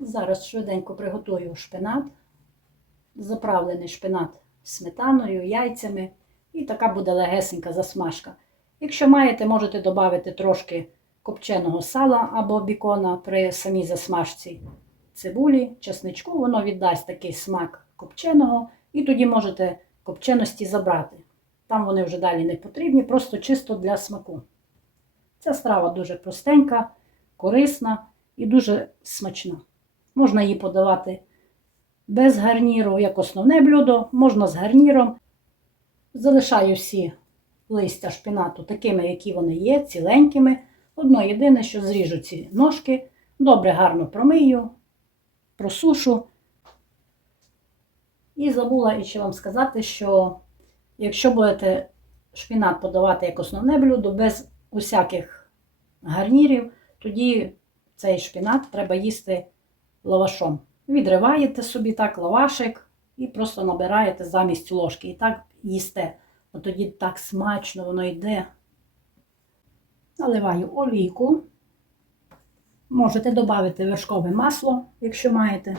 Зараз швиденько приготую шпинат, заправлений шпинат сметаною, яйцями, і така буде легесенька засмажка. Якщо маєте, можете додати трошки копченого сала або бікона при самій засмажці цибулі, чесничку, воно віддасть такий смак копченого, і тоді можете копченості забрати. Там вони вже далі не потрібні, просто чисто для смаку. Ця страва дуже простенька, корисна і дуже смачна. Можна її подавати без гарніру, як основне блюдо, можна з гарніром. Залишаю всі листя шпинату такими, які вони є, ціленькими. Одно єдине, що зріжу ці ножки, добре гарно промию, просушу. І забула іще вам сказати, що якщо будете шпинат подавати як основне блюдо, без усяких гарнірів, тоді цей шпинат треба їсти лавашом. Відриваєте собі так лавашик і просто набираєте замість ложки. І так їсте. От тоді так смачно воно йде. Наливаю олійку. Можете додати вершкове масло, якщо маєте.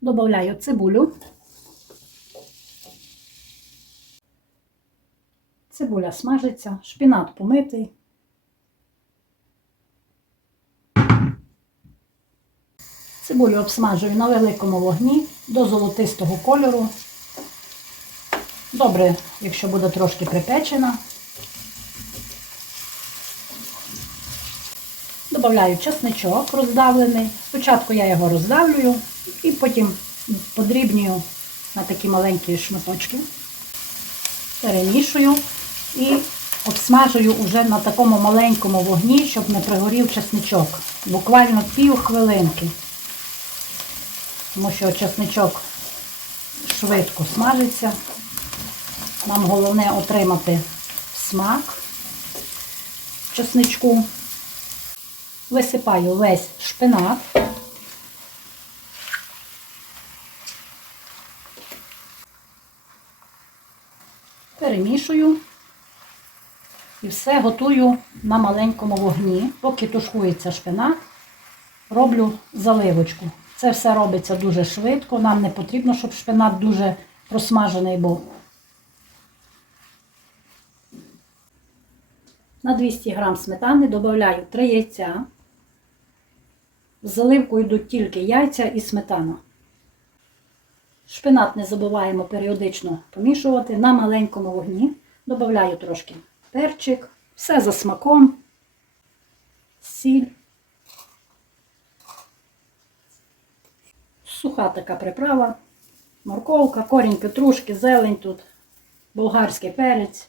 Добавляю цибулю. Цибуля смажиться, шпінат помитий. Цибулю обсмажую на великому вогні до золотистого кольору. Добре, якщо буде трошки припечена. Добавляю чесничок роздавлений. Спочатку я його роздавлюю і потім подрібнюю на такі маленькі шматочки. Перемішую і обсмажую уже на такому маленькому вогні, щоб не пригорів чесничок. Буквально пів хвилинки. Тому що чесничок швидко смажиться. Нам головне отримати смак чесничку. Висипаю весь шпинат. Перемішую і все готую на маленькому вогні. Поки тушкується шпинат, роблю заливочку. Це все робиться дуже швидко. Нам не потрібно, щоб шпинат дуже просмажений був. На 200 г сметани додаю 3 яйця. В заливку йдуть тільки яйця і сметана. Шпинат не забуваємо періодично помішувати на маленькому вогні. Додаю трошки перчик, все за смаком, сіль. Суха така приправа, морковка, корінь петрушки, зелень тут, болгарський перець.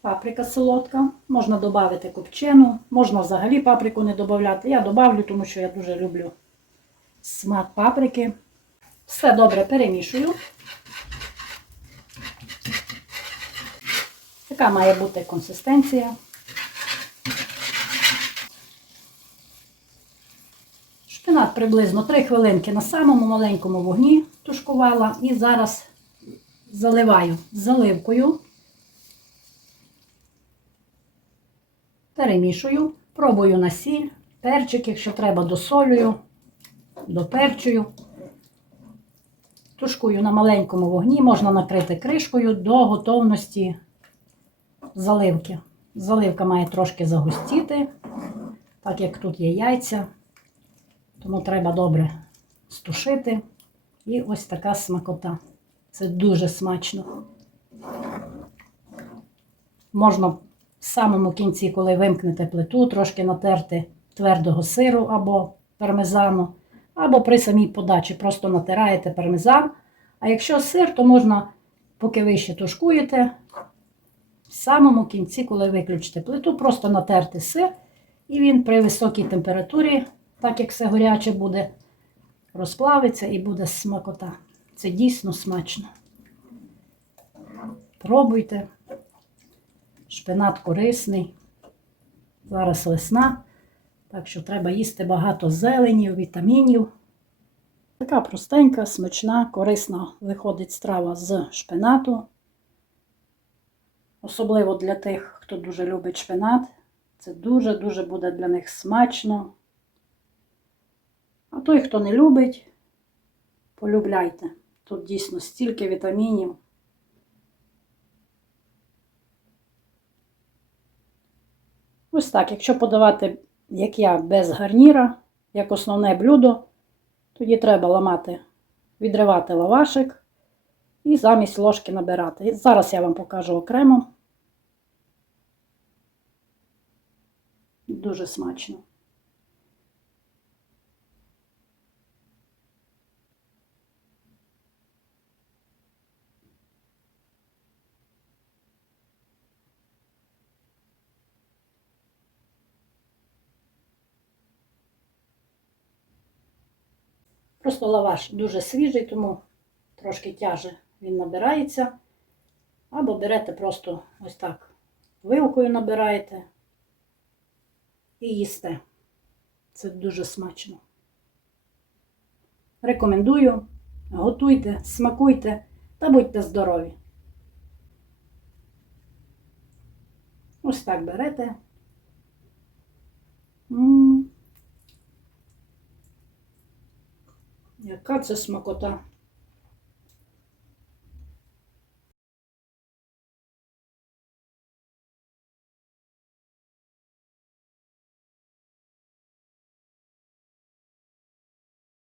Паприка солодка, можна додати копчену, можна взагалі паприку не додати. Я додавлю, тому що я дуже люблю смак паприки. Все добре перемішую. Така має бути консистенція. Шпинат приблизно 3 хвилинки на самому маленькому вогні тушкувала і зараз заливаю заливкою. Перемішую, пробую на сіль, перчик, якщо треба, досолюю, доперчую. Тушкую на маленькому вогні, можна накрити кришкою до готовності заливки. Заливка має трошки загустіти, так як тут є яйця, тому треба добре стушити. І ось така смакота. Це дуже смачно. Можна в самому кінці, коли вимкнете плиту, трошки натерти твердого сиру або пармезану, або при самій подачі просто натираєте пармезан. А якщо сир, то можна, поки ви ще тушкуєте, в самому кінці, коли виключите плиту, просто натерти сир, і він при високій температурі, так як все гаряче буде, розплавиться і буде смакота. Це дійсно смачно. Пробуйте. Шпинат корисний. Зараз весна, так що треба їсти багато зеленів, вітамінів. Така простенька, смачна, корисна виходить страва з шпинату. Особливо для тих, хто дуже любить шпинат. Це дуже-дуже буде для них смачно. А той, хто не любить, полюбляйте. Тут дійсно стільки вітамінів. Ось так, якщо подавати, як я, без гарніра, як основне блюдо, тоді треба ламати, відривати лавашик і замість ложки набирати. Зараз я вам покажу окремо. Дуже смачно. Просто лаваш дуже свіжий, тому трошки тяже він набирається. Або берете просто ось так вилкою набираєте і їсте. Це дуже смачно. Рекомендую. Готуйте, смакуйте та будьте здорові. Ось так берете. М. Яка це смакота?